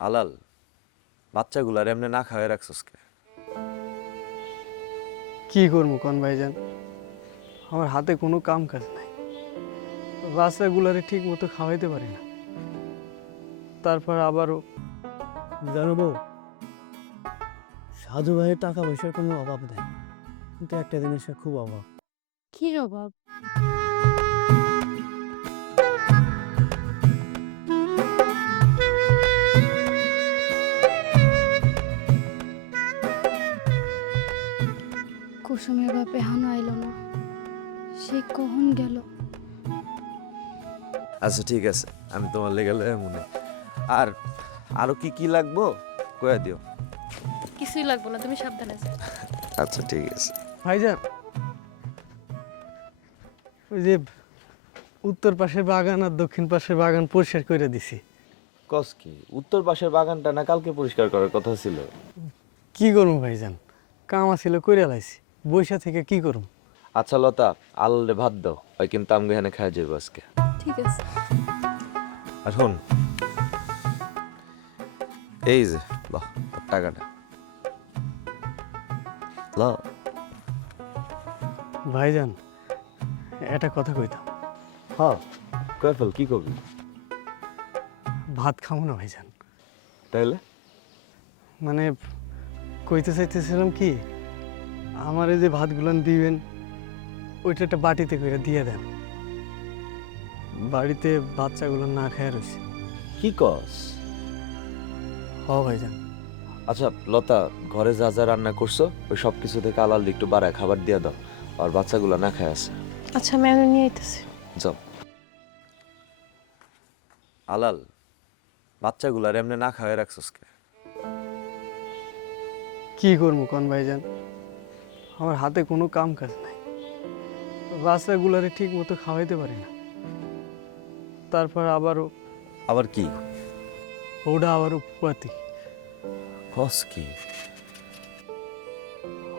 আলাল বাচ্চাগুলার এমনি না খাওয়াই রাখছস কে? কি করব কোন ভাইজান? আমার হাতে কোনো কাম কাজ নাই। বাচ্চাগুলারে ঠিক মতো খাওয়াইতে পারি না। তারপর আবারও জানো বউ সাধু ভাইয়ের টাকা পয়সার কোনো অভাব নেই। কিন্তু একটা জিনিসের খুব অভাব। কি অভাব? কুসুমের বাপে হানো আইলো না। সে কখন গেল? আচ্ছা ঠিক আছে। আমি তোমার লেগে মনে আর আরও কি কি লাগবো? কয়ে দিও। কিছুই লাগবে না তুমি সাবধানে যাও। আচ্ছা ঠিক আছে। ভাইজান ওই যে উত্তর পাশের বাগান আর দক্ষিণ পাশের বাগান পরিষ্কার করে দিছি। কস কি? উত্তর পাশের বাগানটা না কালকে পরিষ্কার করার কথা ছিল? কি করব ভাইজান? কামা ছিল করে লাইছি। বৈশা থেকে কি করুম? আচ্ছা লতা আলালে ভাত দাও ওই কিন্তু আমি এখানে খাই যাব আজকে। ঠিক আছে। আর শোন এই যে ল তোর টাকাটা। ল। ভাইজান একটা কথা কইতাম। হ্যাঁ কয়ে ফেল কি করবি? ভাত খাব না ভাইজান। তাইলে? মানে কইতে চাইতেছিলাম কি আমার এই যে ভাতগুলো দিবেন ওইটা একটা বাটিতে করে দিয়ে দেন। বাড়িতে বাচ্চাগুলো না খায় রয়েছে কি কস? হ ভাইজান। আচ্ছা লতা ঘরে যা যা রান্না করছ ওই সব কিছু থেকে আলাল একটু বাড়ায় খাবার দিয়ে দাও আর বাচ্চাগুলো না খায় আছে। আচ্ছা আমি আমি নিয়ে আইতেছি। যাও। আলাল বাচ্চাগুলার এমনি না খাওয়াই রাখছস কে? কি করব কোন ভাইজান? আমার হাতে কোনো কাম কাজ নাই। বাচ্চাগুলারে ঠিক মতো খাওয়াইতে পারি না। তারপর আবারও আবার কি? ওটা আবারও পুয়াতি কস কি?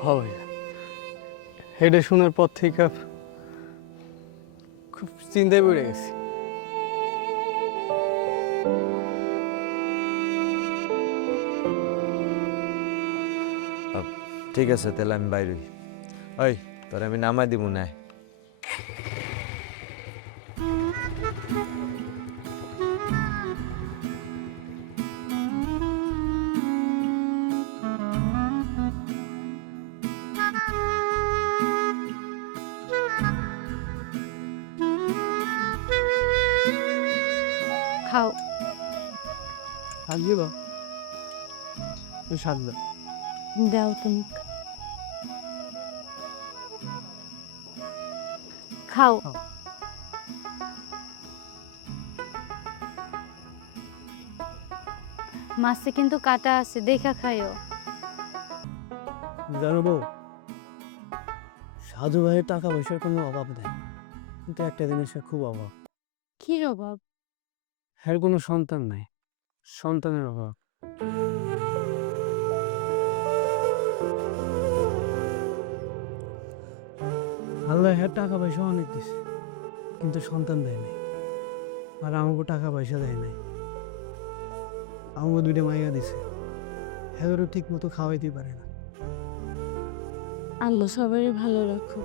হ ভাইজান হেডে শোনার পর থেকে খুব চিন্তায় পড়ে গেছি। ঠিক আছে তাহলে আমি বাইরে। ওই তোর আমি নামাই দিব না। খাও। বা সাত দাও তুমি। খাও। মাছে কিন্তু কাটা আছে দেখা খাইও। জানো বউ সাধু ভাইয়ের টাকা পয়সার কোনো অভাব নেই কিন্তু একটা জিনিসের খুব অভাব। কি অভাব? হ্যার কোনো সন্তান নাই সন্তানের অভাব। আল্লাহ হ্যাঁ টাকা পয়সা অনেক দিছে, কিন্তু সন্তান দেয় নাই। আর আমাকে টাকা পয়সা দেয় নাই। আমাকে দুইটা মাইয়া দিছে। হ্যাঁ ঠিক মতো খাওয়াইতে পারে না। আল্লাহ সবারই ভালো রাখো